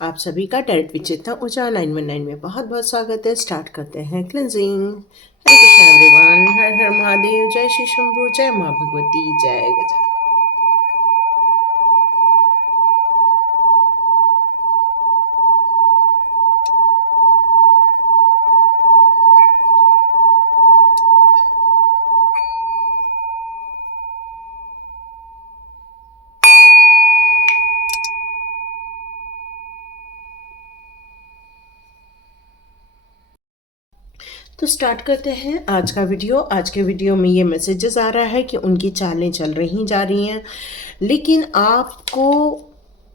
आप सभी का डायरेक्ट विचेतना ऊर्जा 919 में बहुत बहुत स्वागत है। स्टार्ट करते हैं क्लिनजिंग। हरे कृष्ण एवरीवन, हर हर महादेव, जय श्री शंभू, जय माँ भगवती, जय गजानन। तो स्टार्ट करते हैं आज का वीडियो। आज के वीडियो में ये मैसेजेस आ रहा है कि उनकी चालें चल रही जा रही हैं, लेकिन आपको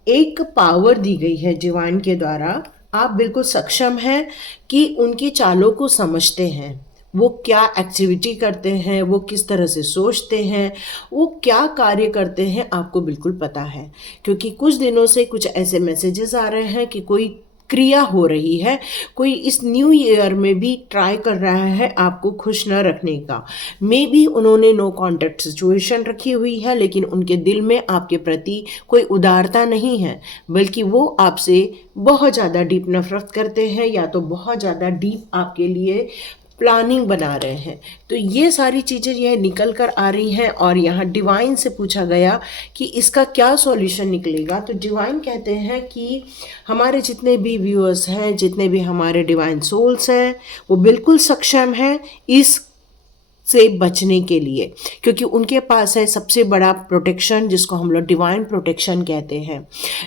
एक पावर दी गई है डिवाइन के द्वारा। आप बिल्कुल सक्षम हैं कि उनकी चालों को समझते हैं। वो क्या एक्टिविटी करते हैं, वो किस तरह से सोचते हैं, वो क्या कार्य करते हैं, आपको बिल्कुल पता है। क्योंकि कुछ दिनों से कुछ ऐसे मैसेजेस आ रहे हैं कि कोई क्रिया हो रही है, कोई इस न्यू ईयर में भी ट्राई कर रहा है आपको खुश न रखने का। मे बी उन्होंने नो कॉन्टैक्ट सिचुएशन रखी हुई है, लेकिन उनके दिल में आपके प्रति कोई उदारता नहीं है, बल्कि वो आपसे बहुत ज़्यादा डीप नफरत करते हैं, या तो बहुत ज़्यादा डीप आपके लिए प्लानिंग बना रहे हैं। तो ये सारी चीज़ें यह निकल कर आ रही हैं, और यहाँ डिवाइन से पूछा गया कि इसका क्या सॉल्यूशन निकलेगा। तो डिवाइन कहते हैं कि हमारे जितने भी व्यूअर्स हैं, जितने भी हमारे डिवाइन सोल्स हैं, वो बिल्कुल सक्षम हैं इस से बचने के लिए, क्योंकि उनके पास है सबसे बड़ा प्रोटेक्शन, जिसको हम लोग डिवाइन प्रोटेक्शन कहते हैं।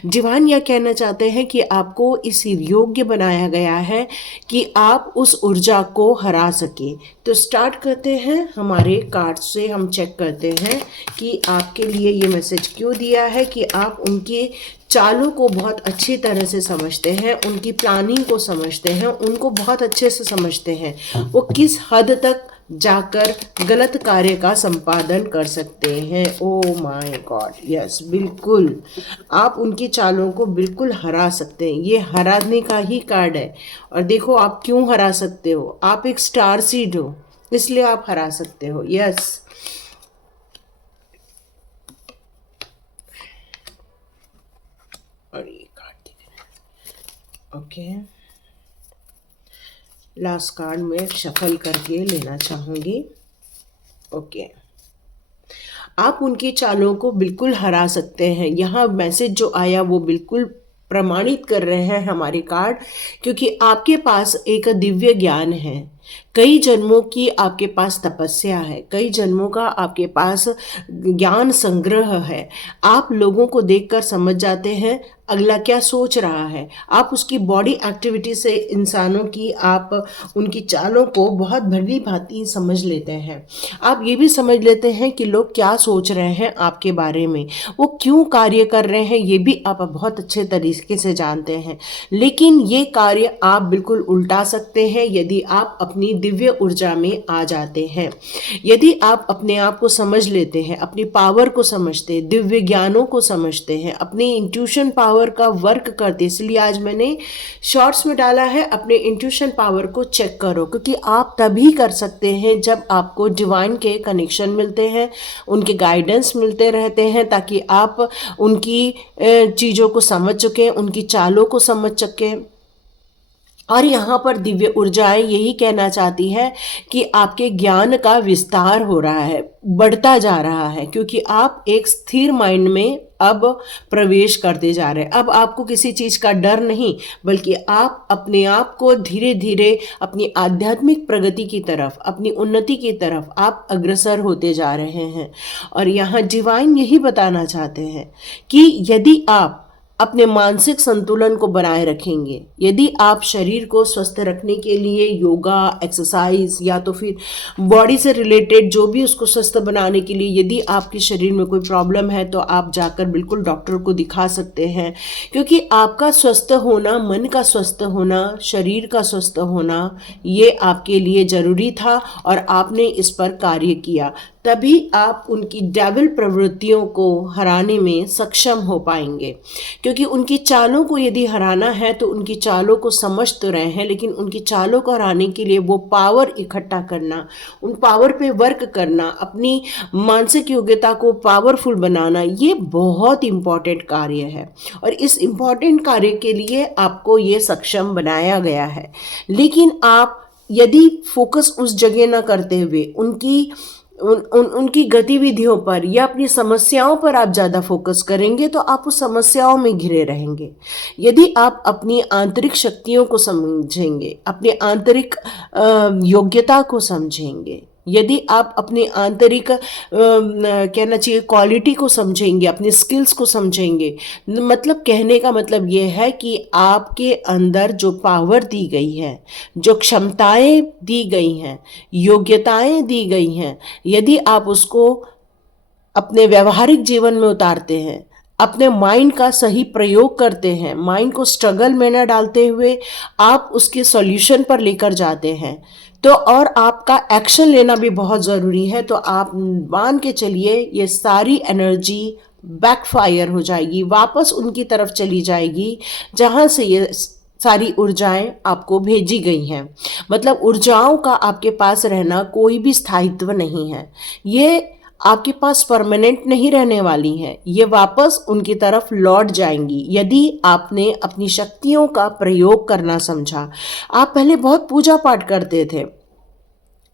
डिवाइन यह कहना चाहते हैं कि आपको इस योग्य बनाया गया है कि आप उस ऊर्जा को हरा सके। तो स्टार्ट करते हैं, हमारे कार्ड से हम चेक करते हैं कि आपके लिए ये मैसेज क्यों दिया है कि आप उनके चालों को बहुत अच्छी तरह से समझते हैं, उनकी प्लानिंग को समझते हैं, उनको बहुत अच्छे से समझते हैं, वो किस हद तक जाकर गलत कार्य का संपादन कर सकते हैं। ओ माय गॉड, यस, बिल्कुल आप उनकी चालों को बिल्कुल हरा सकते हैं। ये हराने का ही कार्ड है। और देखो आप क्यों हरा सकते हो, आप एक स्टार सीड हो, इसलिए आप हरा सकते हो। यस, और ये कार्ड दिख रहा है। ओके, लास्ट कार्ड में शफल करके लेना चाहूँगी। ओके, आप उनकी चालों को बिल्कुल हरा सकते हैं। यहाँ मैसेज जो आया वो बिल्कुल प्रमाणित कर रहे हैं हमारे कार्ड, क्योंकि आपके पास एक दिव्य ज्ञान है। कई जन्मों की आपके पास तपस्या है, कई जन्मों का आपके पास ज्ञान संग्रह है। आप लोगों को देखकर समझ जाते हैं अगला क्या सोच रहा है। आप उसकी बॉडी एक्टिविटी से इंसानों की, आप उनकी चालों को बहुत भली भांति समझ लेते हैं। आप ये भी समझ लेते हैं कि लोग क्या सोच रहे हैं आपके बारे में, वो क्यों कार्य कर रहे हैं, ये भी आप बहुत अच्छे तरीके से जानते हैं। लेकिन ये कार्य आप बिल्कुल उल्टा सकते हैं यदि आप अपनी दिव्य ऊर्जा में आ जाते हैं। यदि आप अपने आप को समझ लेते हैं, अपनी पावर को समझते हैं, दिव्य ज्ञानों को समझते हैं, अपनी इंट्यूशन पावर का वर्क करते। इसलिए आज मैंने शॉर्ट्स में डाला है, अपने इंट्यूशन पावर को चेक करो, क्योंकि आप तभी कर सकते हैं जब आपको डिवाइन के कनेक्शन मिलते हैं, उनके गाइडेंस मिलते रहते हैं, ताकि आप उनकी चीज़ों को समझ चुके, उनकी चालों को समझ सकें। और यहाँ पर दिव्य ऊर्जाएं यही कहना चाहती है कि आपके ज्ञान का विस्तार हो रहा है, बढ़ता जा रहा है, क्योंकि आप एक स्थिर माइंड में अब प्रवेश करते जा रहे हैं। अब आपको किसी चीज़ का डर नहीं, बल्कि आप अपने आप को धीरे धीरे अपनी आध्यात्मिक प्रगति की तरफ, अपनी उन्नति की तरफ आप अग्रसर होते जा रहे हैं। और यहाँ डिवाइन यही बताना चाहते हैं कि यदि आप अपने मानसिक संतुलन को बनाए रखेंगे, यदि आप शरीर को स्वस्थ रखने के लिए योगा, एक्सरसाइज, या तो फिर बॉडी से रिलेटेड जो भी उसको स्वस्थ बनाने के लिए यदि आपके शरीर में कोई प्रॉब्लम है, तो आप जाकर बिल्कुल डॉक्टर को दिखा सकते हैं। क्योंकि आपका स्वस्थ होना, मन का स्वस्थ होना, शरीर का स्वस्थ होना, ये आपके लिए ज़रूरी था, और आपने इस पर कार्य किया। तभी आप उनकी डेविल प्रवृत्तियों को हराने में सक्षम हो पाएंगे। क्योंकि उनकी चालों को यदि हराना है तो उनकी चालों को समझ तो रहे हैं, लेकिन उनकी चालों को हराने के लिए वो पावर इकट्ठा करना, उन पावर पे वर्क करना, अपनी मानसिक योग्यता को पावरफुल बनाना, ये बहुत इम्पॉर्टेंट कार्य है। और इस इम्पॉर्टेंट कार्य के लिए आपको ये सक्षम बनाया गया है। लेकिन आप यदि फोकस उस जगह ना करते हुए उनकी गतिविधियों पर या अपनी समस्याओं पर आप ज़्यादा फोकस करेंगे तो आप उस समस्याओं में घिरे रहेंगे। यदि आप अपनी आंतरिक शक्तियों को समझेंगे, अपनी आंतरिक योग्यता को समझेंगे, यदि आप अपनी आंतरिक कहना चाहिए क्वालिटी को समझेंगे, अपने स्किल्स को समझेंगे, मतलब कहने का मतलब ये है कि आपके अंदर जो पावर दी गई है, जो क्षमताएं दी गई हैं, योग्यताएं दी गई हैं, यदि आप उसको अपने व्यवहारिक जीवन में उतारते हैं, अपने माइंड का सही प्रयोग करते हैं, माइंड को स्ट्रगल में न डालते हुए आप उसके सॉल्यूशन पर लेकर जाते हैं, तो और आपका एक्शन लेना भी बहुत ज़रूरी है। तो आप मान के चलिए ये सारी एनर्जी बैकफायर हो जाएगी, वापस उनकी तरफ चली जाएगी जहाँ से ये सारी ऊर्जाएं आपको भेजी गई हैं। मतलब ऊर्जाओं का आपके पास रहना कोई भी स्थायित्व नहीं है, ये आपके पास परमानेंट नहीं रहने वाली हैं, ये वापस उनकी तरफ लौट जाएंगी यदि आपने अपनी शक्तियों का प्रयोग करना समझा। आप पहले बहुत पूजा पाठ करते थे,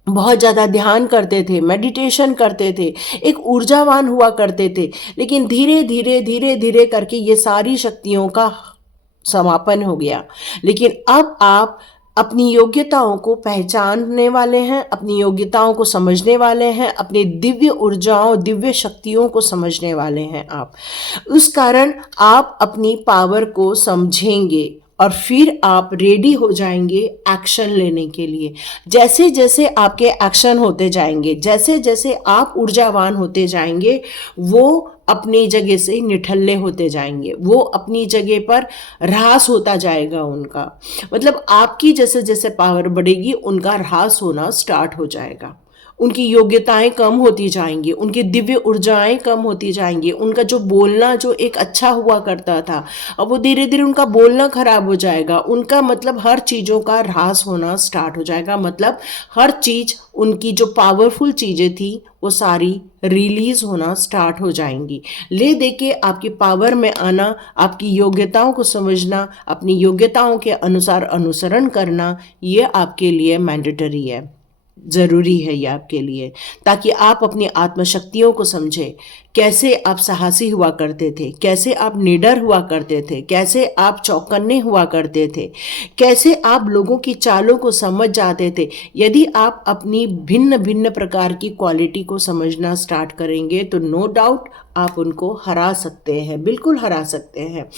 बहुत ज़्यादा ध्यान करते थे, मेडिटेशन करते थे, एक ऊर्जावान हुआ करते थे, लेकिन धीरे धीरे धीरे धीरे करके ये सारी शक्तियों का समापन हो गया। लेकिन अब आप अपनी योग्यताओं को पहचानने वाले हैं, अपनी योग्यताओं को समझने वाले हैं, अपने दिव्य ऊर्जाओं, दिव्य शक्तियों को समझने वाले हैं आप। उस कारण आप अपनी पावर को समझेंगे और फिर आप रेडी हो जाएंगे एक्शन लेने के लिए। जैसे जैसे आपके एक्शन होते जाएंगे, जैसे जैसे आप ऊर्जावान होते जाएंगे, वो अपनी जगह से निठल्ले होते जाएंगे, वो अपनी जगह पर ह्रास होता जाएगा उनका। मतलब आपकी जैसे जैसे पावर बढ़ेगी उनका ह्रास होना स्टार्ट हो जाएगा, उनकी योग्यताएं कम होती जाएंगी, उनकी दिव्य ऊर्जाएं कम होती जाएंगी, उनका जो बोलना जो एक अच्छा हुआ करता था अब वो धीरे धीरे उनका बोलना खराब हो जाएगा, उनका मतलब हर चीज़ों का ह्रास होना स्टार्ट हो जाएगा। मतलब हर चीज़ उनकी जो पावरफुल चीज़ें थी वो सारी रिलीज होना स्टार्ट हो जाएंगी। ले दे के आपकी पावर में आना, आपकी योग्यताओं को समझना, अपनी योग्यताओं के अनुसार अनुसरण करना, ये आपके लिए मैंडेटरी है, ज़रूरी है ये आपके लिए, ताकि आप अपनी आत्मशक्तियों को समझें। कैसे आप साहसी हुआ करते थे, कैसे आप निडर हुआ करते थे, कैसे आप चौकन्ने हुआ करते थे, कैसे आप लोगों की चालों को समझ जाते थे। यदि आप अपनी भिन्न भिन्न प्रकार की क्वालिटी को समझना स्टार्ट करेंगे तो नो डाउट आप उनको हरा सकते हैं, बिल्कुल हरा सकते हैं।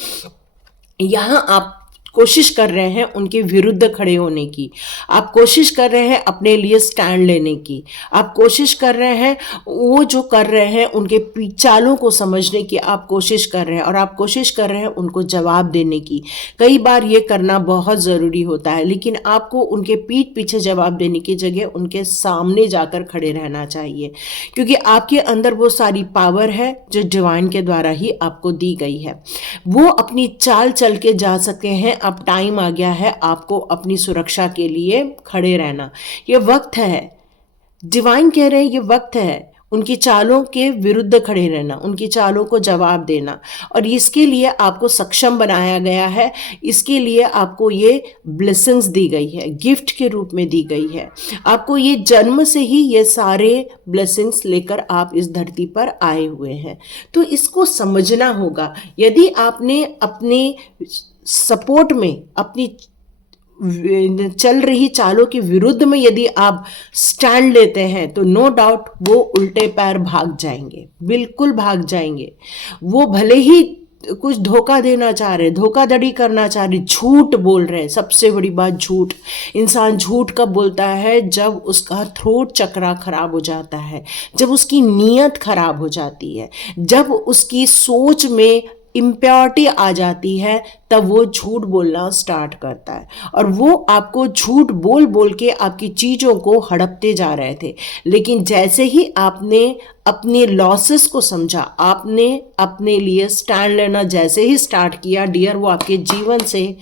यहाँ आप कोशिश कर रहे हैं उनके विरुद्ध खड़े होने की, आप कोशिश कर रहे हैं अपने लिए स्टैंड लेने की, आप कोशिश कर रहे हैं वो जो कर रहे हैं उनके चालों को समझने की आप कोशिश कर रहे हैं, और आप कोशिश कर रहे हैं उनको जवाब देने की। कई बार ये करना बहुत ज़रूरी होता है, लेकिन आपको उनके पीठ पीछे जवाब देने की जगह उनके सामने जाकर खड़े रहना चाहिए, क्योंकि आपके अंदर वो सारी पावर है जो डिवाइन के द्वारा ही आपको दी गई है। वो अपनी चाल चल के जा सकते हैं। अब टाइम आ गया है आपको अपनी सुरक्षा के लिए खड़े रहना, ये वक्त है। डिवाइन कह रहे हैं ये वक्त है उनकी चालों के विरुद्ध खड़े रहना, उनकी चालों को जवाब देना, और इसके लिए आपको सक्षम बनाया गया है। इसके लिए आपको ये ब्लेसिंग्स दी गई है, गिफ्ट के रूप में दी गई है। आपको ये जन्म से ही ये सारे ब्लेसिंग्स लेकर आप इस धरती पर आए हुए हैं, तो इसको समझना होगा। यदि आपने अपने सपोर्ट में, अपनी चल रही चालों के विरुद्ध में यदि आप स्टैंड लेते हैं तो नो डाउट वो उल्टे पैर भाग जाएंगे, बिल्कुल भाग जाएंगे। वो भले ही कुछ धोखा देना चाह रहे, धोखाधड़ी करना चाह रहे, झूठ बोल रहे हैं। सबसे बड़ी बात झूठ। इंसान झूठ कब बोलता है? जब उसका थ्रोट चक्रा खराब हो जाता है, जब उसकी नीयत खराब हो जाती है, जब उसकी सोच में इम्प्योरिटी आ जाती है तब वो झूठ बोलना स्टार्ट करता है, और वो आपको झूठ बोल बोल के आपकी चीज़ों को हड़पते जा रहे थे। लेकिन जैसे ही आपने अपने लॉसेस को समझा, आपने अपने लिए स्टैंड लेना जैसे ही स्टार्ट किया डियर, वो आपके जीवन से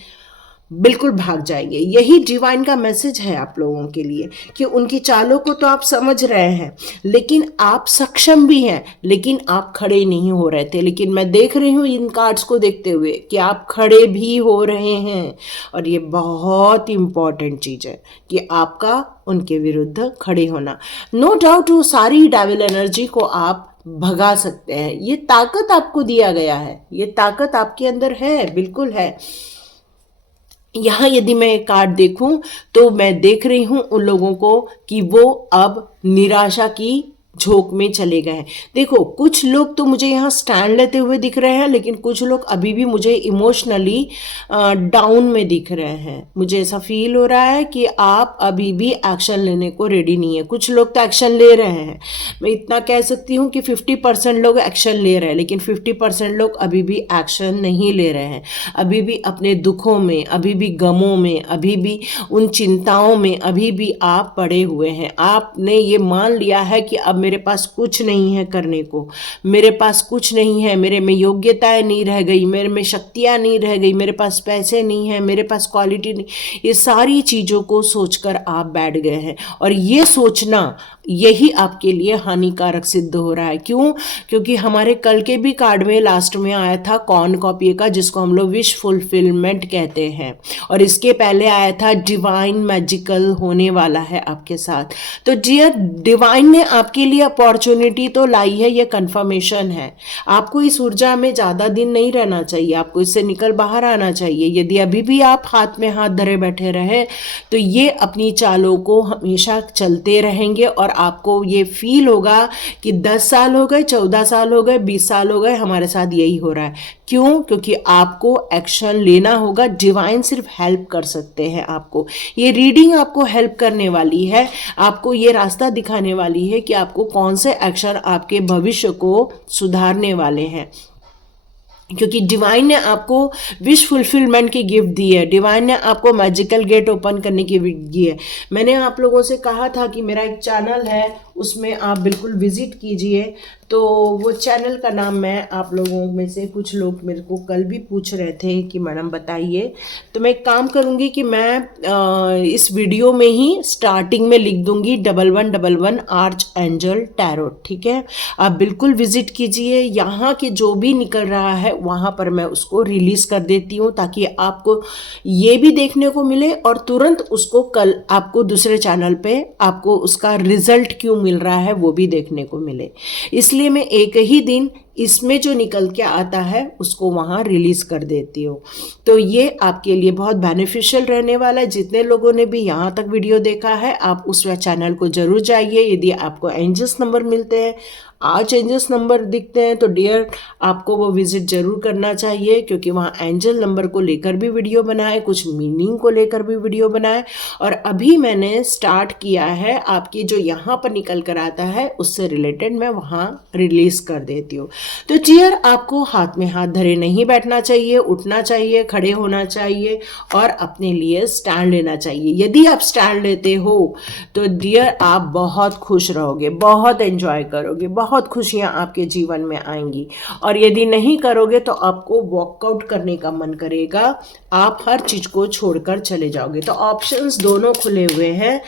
बिल्कुल भाग जाएंगे। यही डिवाइन का मैसेज है आप लोगों के लिए कि उनकी चालों को तो आप समझ रहे हैं, लेकिन आप सक्षम भी हैं, लेकिन आप खड़े नहीं हो रहे थे। लेकिन मैं देख रही हूँ इन कार्ड्स को देखते हुए कि आप खड़े भी हो रहे हैं, और ये बहुत इंपॉर्टेंट चीज़ है कि आपका उनके विरुद्ध खड़े होना। नो डाउट वो सारी डेविल एनर्जी को आप भगा सकते हैं, ये ताकत आपको दिया गया है, ये ताकत आपके अंदर है, बिल्कुल है। यहाँ यदि मैं एक कार्ड देखूं तो मैं देख रही हूं उन लोगों को कि वो अब निराशा की झोंक में चले गए हैं। देखो कुछ लोग तो मुझे यहाँ स्टैंड लेते हुए दिख रहे हैं, लेकिन कुछ लोग अभी भी मुझे इमोशनली डाउन में दिख रहे हैं। मुझे ऐसा फील हो रहा है कि आप अभी भी एक्शन लेने को रेडी नहीं है। कुछ लोग तो एक्शन ले रहे हैं, मैं इतना कह सकती हूँ कि 50% लोग एक्शन ले रहे हैं, लेकिन 50% लोग अभी भी एक्शन नहीं ले रहे हैं। अभी भी अपने दुखों में, अभी भी गमों में, अभी भी उन चिंताओं में अभी भी आप पड़े हुए हैं। आपने ये मान लिया है कि अब मेरे पास कुछ नहीं है करने को, मेरे पास कुछ नहीं है, मेरे में योग्यताएं नहीं रह गई, मेरे में शक्तियां नहीं रह गई, मेरे पास पैसे नहीं है, मेरे पास क्वालिटी नहीं। ये सारी चीज़ों को सोचकर आप बैठ गए हैं, और ये सोचना यही आपके लिए हानिकारक सिद्ध हो रहा है। क्यों? क्योंकि हमारे कल के भी कार्ड में लास्ट में आया था कॉर्नकॉपिए का, जिसको हम लोग विश फुलफिलमेंट कहते हैं, और इसके पहले आया था डिवाइन मैजिकल होने वाला है आपके साथ। तो डियर, डिवाइन ने आपके लिए अपॉर्चुनिटी तो लाई है, ये कंफर्मेशन है। आपको इस ऊर्जा में ज़्यादा दिन नहीं रहना चाहिए, आपको इससे निकल बाहर आना चाहिए। यदि अभी भी आप हाथ में हाथ धरे बैठे रहे तो ये अपनी चालों को हमेशा चलते रहेंगे, और आपको ये फील होगा कि 10 साल हो गए, 14 साल हो गए, 20 साल हो गए, हमारे साथ यही हो रहा है। क्यों? क्योंकि आपको एक्शन लेना होगा। डिवाइन सिर्फ हेल्प कर सकते हैं आपको। ये रीडिंग आपको हेल्प करने वाली है, आपको ये रास्ता दिखाने वाली है कि आपको कौन से एक्शन आपके भविष्य को सुधारने वाले हैं। क्योंकि डिवाइन ने आपको विश फुलफिलमेंट की गिफ्ट दी है, डिवाइन ने आपको मैजिकल गेट ओपन करने की गिफ्ट दी है। मैंने आप लोगों से कहा था कि मेरा एक चैनल है, उसमें आप बिल्कुल विजिट कीजिए। तो वो चैनल का नाम, मैं आप लोगों में से कुछ लोग मेरे को कल भी पूछ रहे थे कि मैडम बताइए, तो मैं एक काम करूँगी कि मैं इस वीडियो में ही स्टार्टिंग में लिख दूँगी 1111 आर्च एंजल टैरोट। ठीक है, आप बिल्कुल विजिट कीजिए। यहाँ के जो भी निकल रहा है वहाँ पर मैं उसको रिलीज़ कर देती हूँ, ताकि आपको ये भी देखने को मिले और तुरंत उसको कल आपको दूसरे चैनल पे आपको उसका रिजल्ट क्यों मिल रहा है वो भी देखने को मिले। इसलिए मैं एक ही दिन इसमें जो निकल के आता है उसको वहाँ रिलीज़ कर देती हूँ। तो ये आपके लिए बहुत बेनिफिशियल रहने वाला है। जितने लोगों ने भी यहाँ तक वीडियो देखा है, आप उस चैनल को जरूर जाइए। यदि आपको एंजल्स नंबर मिलते हैं, आज एंजल्स नंबर दिखते हैं, तो डियर आपको वो विजिट जरूर करना चाहिए, क्योंकि वहाँ एंजल नंबर को लेकर भी वीडियो बनाए, कुछ मीनिंग को लेकर भी वीडियो बनाए। और अभी मैंने स्टार्ट किया है, आपकी जो यहाँ पर निकल कर आता है उससे रिलेटेड मैं वहाँ रिलीज कर देती हूँ। तो डियर, आपको हाथ में हाथ धरे नहीं बैठना चाहिए, उठना चाहिए, खड़े होना चाहिए और अपने लिए स्टैंड लेना चाहिए। यदि आप स्टैंड लेते हो तो डियर आप बहुत खुश रहोगे, बहुत एंजॉय करोगे, बहुत खुशियां आपके जीवन में आएंगी। और यदि नहीं करोगे तो आपको वॉकआउट करने का मन करेगा, आप हर चीज को छोड़कर चले जाओगे। तो ऑप्शंस दोनों खुले हुए हैं।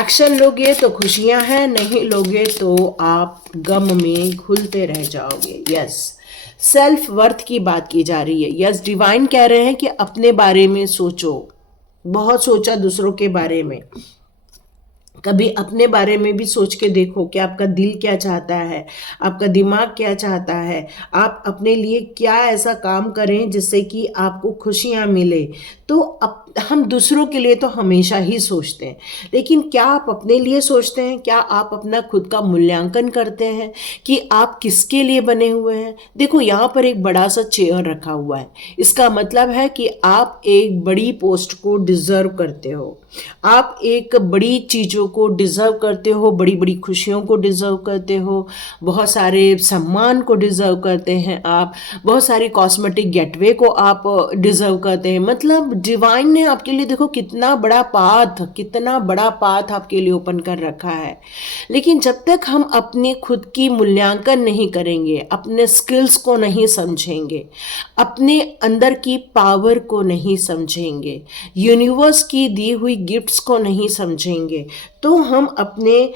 एक्शन लोगे तो खुशियां हैं, नहीं लोगे तो आप गम में घुलते रह जाओगे। यस, सेल्फ वर्थ की बात की जा रही है। यस, डिवाइन कह रहे हैं कि अपने बारे में सोचो। बहुत सोचा दूसरों के बारे में, कभी अपने बारे में भी सोच के देखो कि आपका दिल क्या चाहता है, आपका दिमाग क्या चाहता है, आप अपने लिए क्या ऐसा काम करें जिससे कि आपको खुशियां मिले। तो हम दूसरों के लिए तो हमेशा ही सोचते हैं, लेकिन क्या आप अपने लिए सोचते हैं? क्या आप अपना खुद का मूल्यांकन करते हैं कि आप किसके लिए बने हुए हैं? देखो, यहाँ पर एक बड़ा सा चेयर रखा हुआ है, इसका मतलब है कि आप एक बड़ी पोस्ट को डिजर्व करते हो, आप एक बड़ी चीज़ों को डिज़र्व करते हो, बड़ी बड़ी खुशियों को डिज़र्व करते हो, बहुत सारे सम्मान को डिज़र्व करते हैं आप, बहुत सारी कॉस्मेटिक गेटवे को आप डिज़र्व करते हैं। मतलब डिवाइन ने आपके लिए देखो कितना बड़ा पाथ आपके लिए ओपन कर रखा है। लेकिन जब तक हम अपने खुद की मूल्यांकन नहीं करेंगे, अपने स्किल्स को नहीं समझेंगे, अपने अंदर की पावर को नहीं समझेंगे, यूनिवर्स की दी हुई गिफ्ट्स को नहीं समझेंगे, तो हम अपने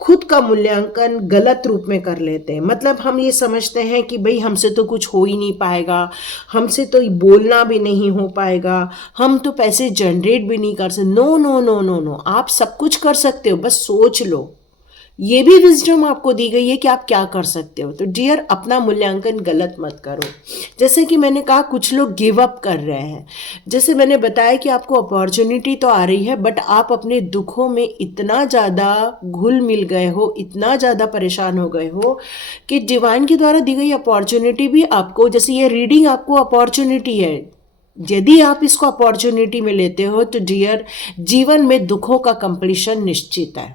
खुद का मूल्यांकन गलत रूप में कर लेते हैं। मतलब हम ये समझते हैं कि भाई हमसे तो कुछ हो ही नहीं पाएगा, हमसे तो बोलना भी नहीं हो पाएगा, हम तो पैसे जनरेट भी नहीं कर सकते। No no no no no, आप सब कुछ कर सकते हो, बस सोच लो। ये भी विजडम आपको दी गई है कि आप क्या कर सकते हो। तो डियर, अपना मूल्यांकन गलत मत करो। जैसे कि मैंने कहा, कुछ लोग गिव अप कर रहे हैं। जैसे मैंने बताया कि आपको अपॉर्चुनिटी तो आ रही है, बट आप अपने दुखों में इतना ज़्यादा घुल मिल गए हो, इतना ज़्यादा परेशान हो गए हो कि डिवाइन के द्वारा दी गई अपॉर्चुनिटी भी आपको, जैसे ये रीडिंग आपको अपॉर्चुनिटी है, यदि आप इसको अपॉर्चुनिटी में लेते हो तो डियर, जीवन में दुखों का कंप्लीशन निश्चित है,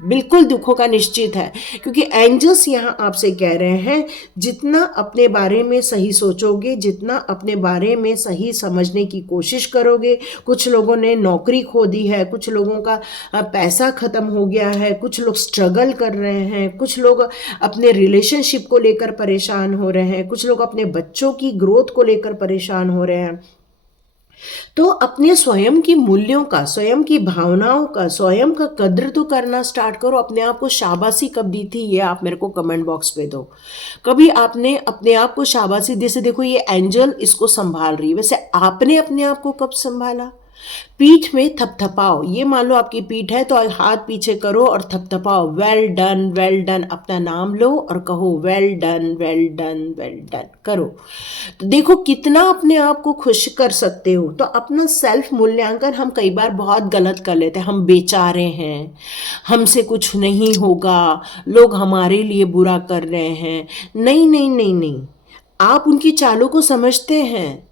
बिल्कुल दुखों का निश्चित है। क्योंकि एंजल्स यहाँ आपसे कह रहे हैं, जितना अपने बारे में सही सोचोगे, जितना अपने बारे में सही समझने की कोशिश करोगे। कुछ लोगों ने नौकरी खो दी है, कुछ लोगों का पैसा ख़त्म हो गया है, कुछ लोग स्ट्रगल कर रहे हैं, कुछ लोग अपने रिलेशनशिप को लेकर परेशान हो रहे हैं, कुछ लोग अपने बच्चों की ग्रोथ को लेकर परेशान हो रहे हैं। तो अपने स्वयं की मूल्यों का, स्वयं की भावनाओं का, स्वयं का कद्र तो करना स्टार्ट करो। अपने आप को शाबाशी कब दी थी, ये आप मेरे को कमेंट बॉक्स पे दो। कभी आपने अपने आप को शाबाशी दी? से देखो, ये एंजल इसको संभाल रही है। वैसे आपने अपने आप को कब संभाला? पीठ में थपथपाओ। ये मान लो आपकी पीठ है तो हाथ पीछे करो और थपथपाओ, वेल डन वेल डन। अपना नाम लो और कहो well done well done well done करो। तो देखो कितना अपने आप को खुश कर सकते हो। तो अपना सेल्फ मूल्यांकन हम कई बार बहुत गलत कर लेते हैं। हम बेचारे हैं, हमसे कुछ नहीं होगा, लोग हमारे लिए बुरा कर रहे हैं। नहीं नहीं नहीं नहीं, आप उनकी चालों को समझते हैं।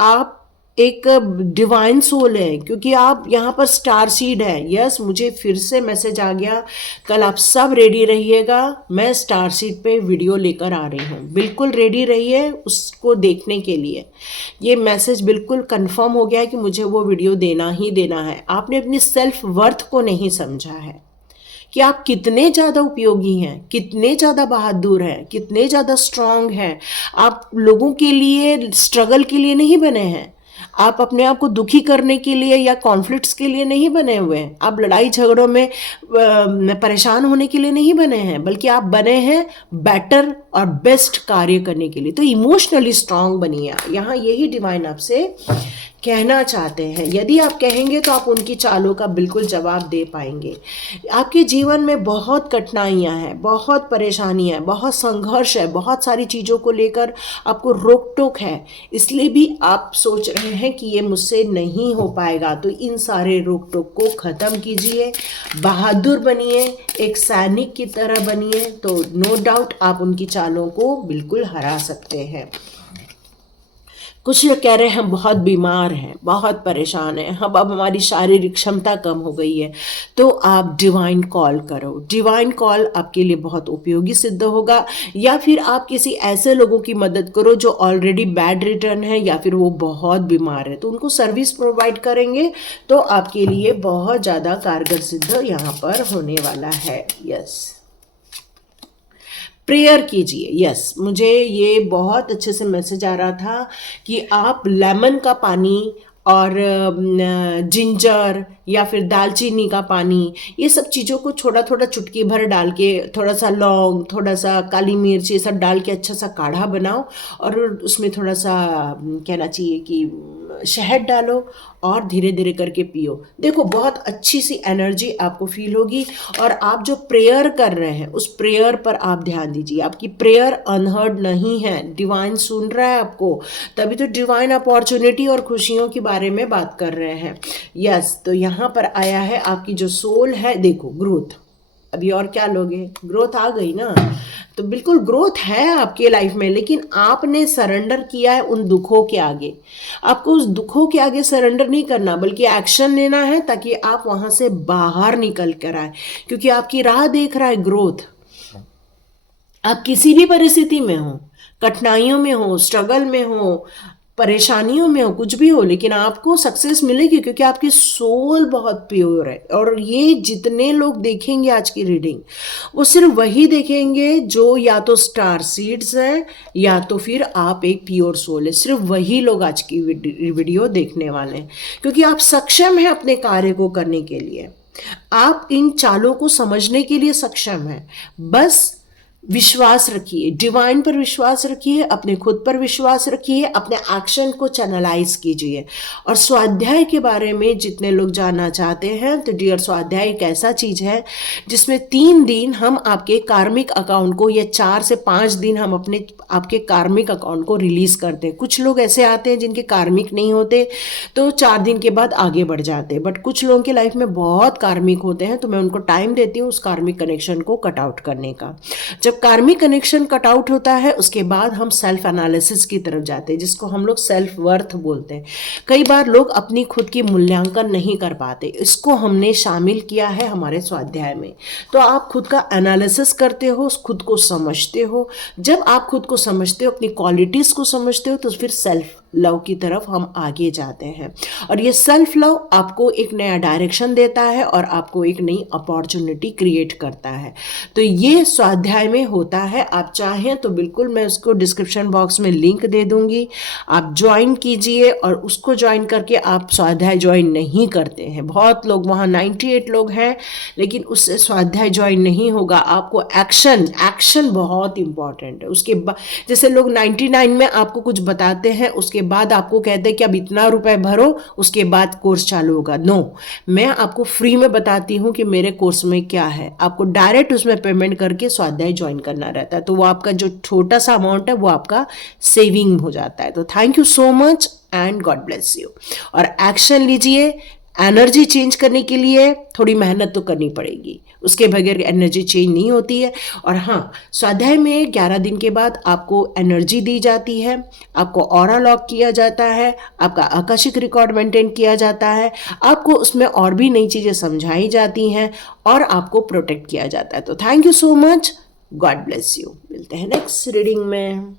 आप एक डिवाइन सोल है, क्योंकि आप यहाँ पर स्टार सीड है। यस, मुझे फिर से मैसेज आ गया। कल आप सब रेडी रहिएगा, मैं स्टार सीड पे वीडियो लेकर आ रही हूँ। बिल्कुल रेडी रहिए उसको देखने के लिए। ये मैसेज बिल्कुल कंफर्म हो गया है कि मुझे वो वीडियो देना ही देना है। आपने अपनी सेल्फ वर्थ को नहीं समझा है कि आप कितने ज़्यादा उपयोगी हैं, कितने ज़्यादा बहादुर हैं, कितने ज़्यादा स्ट्रांग हैं। आप लोगों के लिए, स्ट्रगल के लिए नहीं बने हैं। आप अपने आप को दुखी करने के लिए या कॉन्फ्लिक्ट्स के लिए नहीं बने हुए हैं। आप लड़ाई झगड़ों में परेशान होने के लिए नहीं बने हैं, बल्कि आप बने हैं बेटर और बेस्ट कार्य करने के लिए। तो इमोशनली स्ट्रांग बनिए। यहाँ यही डिवाइन आपसे कहना चाहते हैं। यदि आप कहेंगे तो आप उनकी चालों का बिल्कुल जवाब दे पाएंगे। आपके जीवन में बहुत कठिनाइयाँ हैं, बहुत परेशानियाँ हैं, बहुत संघर्ष है, बहुत सारी चीज़ों को लेकर आपको रोक टोक है। इसलिए भी आप सोच रहे हैं कि ये मुझसे नहीं हो पाएगा। तो इन सारे रोक टोक को ख़त्म कीजिए, बहादुर बनिए, एक सैनिक की तरह बनिए। तो नो डाउट आप उनकी चालों को बिल्कुल हरा सकते हैं। कुछ लोग कह रहे हैं हम बहुत बीमार हैं, बहुत परेशान हैं, हम अब हमारी शारीरिक क्षमता कम हो गई है। तो आप डिवाइन कॉल करो। डिवाइन कॉल आपके लिए बहुत उपयोगी सिद्ध होगा। या फिर आप किसी ऐसे लोगों की मदद करो जो ऑलरेडी बेड रिटर्न है या फिर वो बहुत बीमार है, तो उनको सर्विस प्रोवाइड करेंगे तो आपके लिए बहुत ज़्यादा कारगर सिद्ध यहाँ पर होने वाला है। यस, प्रेयर कीजिए। यस, मुझे ये बहुत अच्छे से मैसेज आ रहा था कि आप लेमन का पानी और जिंजर या फिर दालचीनी का पानी, ये सब चीज़ों को थोड़ा थोड़ा चुटकी भर डाल के, थोड़ा सा लौंग, थोड़ा सा काली मिर्च, ये सब डाल के अच्छा सा काढ़ा बनाओ और उसमें थोड़ा सा कहना चाहिए कि शहद डालो और धीरे धीरे करके पियो। देखो बहुत अच्छी सी एनर्जी आपको फील होगी। और आप जो प्रेयर कर रहे हैं उस प्रेयर पर आप ध्यान दीजिए। आपकी प्रेयर अनहर्ड नहीं है, डिवाइन सुन रहा है आपको। तभी तो डिवाइन अपॉर्चुनिटी और खुशियों के बारे में बात कर रहे हैं। यस, तो यहाँ पर आया है आपकी जो सोल है, देखो ग्रोथ। अभी और क्या लोगे, ग्रोथ आ गई ना। तो बिल्कुल ग्रोथ है आपके लाइफ में, लेकिन आपने सरेंडर किया है उन दुखों के आगे। आपको उस दुखों के आगे सरेंडर नहीं करना, बल्कि एक्शन लेना है ताकि आप वहां से बाहर निकल कर आए, क्योंकि आपकी राह देख रहा है ग्रोथ। आप किसी भी परिस्थिति में हो, कठिनाइयों में हो, स्ट्रगल में हो, परेशानियों में हो, कुछ भी हो, लेकिन आपको सक्सेस मिलेगी, क्योंकि आपकी सोल बहुत प्योर है। और ये जितने लोग देखेंगे आज की रीडिंग, वो सिर्फ वही देखेंगे जो या तो स्टार सीड्स है या तो फिर आप एक प्योर सोल है। सिर्फ वही लोग आज की वीडियो देखने वाले हैं, क्योंकि आप सक्षम हैं अपने कार्य को करने के लिए। आप इन चालों को समझने के लिए सक्षम हैं। बस विश्वास रखिए, डिवाइन पर विश्वास रखिए, अपने खुद पर विश्वास रखिए, अपने एक्शन को चैनलाइज कीजिए। और स्वाध्याय के बारे में जितने लोग जानना चाहते हैं, तो डियर, स्वाध्याय एक ऐसा चीज है जिसमें 3 दिन हम आपके कार्मिक अकाउंट को, या 4 से 5 दिन हम अपने आपके कार्मिक अकाउंट को रिलीज करते हैं। कुछ लोग ऐसे आते हैं जिनके कार्मिक नहीं होते, तो 4 दिन के बाद आगे बढ़ जाते हैं। बट कुछ लोगों की लाइफ में बहुत कार्मिक होते हैं, तो मैं उनको टाइम देती हूँ उस कार्मिक कनेक्शन को कट आउट करने का। जब कार्मिक कनेक्शन कट आउट होता है, उसके बाद हम सेल्फ एनालिसिस की तरफ जाते हैं, जिसको हम लोग सेल्फ वर्थ बोलते हैं। कई बार लोग अपनी खुद की मूल्यांकन नहीं कर पाते, इसको हमने शामिल किया है हमारे स्वाध्याय में। तो आप खुद का एनालिसिस करते हो, खुद को समझते हो। जब आप खुद को समझते हो, अपनी क्वालिटीज को समझते हो, तो फिर सेल्फ लव की तरफ हम आगे जाते हैं। और ये सेल्फ लव आपको एक नया डायरेक्शन देता है और आपको एक नई अपॉर्चुनिटी क्रिएट करता है। तो ये स्वाध्याय में होता है। आप चाहें तो बिल्कुल मैं उसको डिस्क्रिप्शन बॉक्स में लिंक दे दूंगी, आप ज्वाइन कीजिए। और उसको ज्वाइन करके आप स्वाध्याय ज्वाइन नहीं करते हैं, बहुत लोग वहाँ 98 लोग हैं, लेकिन उससे स्वाध्याय ज्वाइन नहीं होगा। आपको एक्शन बहुत इंपॉर्टेंट है। उसके बाद जैसे लोग 99 में आपको कुछ बताते हैं, उसके बाद आपको कहते हैं कि अब इतना रुपए भरो, उसके बाद कोर्स चालू होगा। नो, मैं आपको फ्री में बताती हूँ कि मेरे कोर्स में क्या है। आपको डायरेक्ट उसमें पेमेंट करके स्वाध्याय ज्वाइन करना रहता है, तो वो आपका जो छोटा सा अमाउंट है वो आपका सेविंग हो जाता है। तो thank you so much and God bless you. और एक्शन लीजिए। एनर्जी चेंज करने के लिए थोड़ी मेहनत तो करनी पड़ेगी, उसके बगैर एनर्जी चेंज नहीं होती है। और हाँ, स्वाध्याय में 11 दिन के बाद आपको एनर्जी दी जाती है, आपको ऑरा लॉक किया जाता है, आपका आकाशिक रिकॉर्ड मेंटेन किया जाता है, आपको उसमें और भी नई चीज़ें समझाई जाती हैं और आपको प्रोटेक्ट किया जाता है। तो thank you so much, God bless you. मिलते हैं नेक्स्ट रीडिंग में।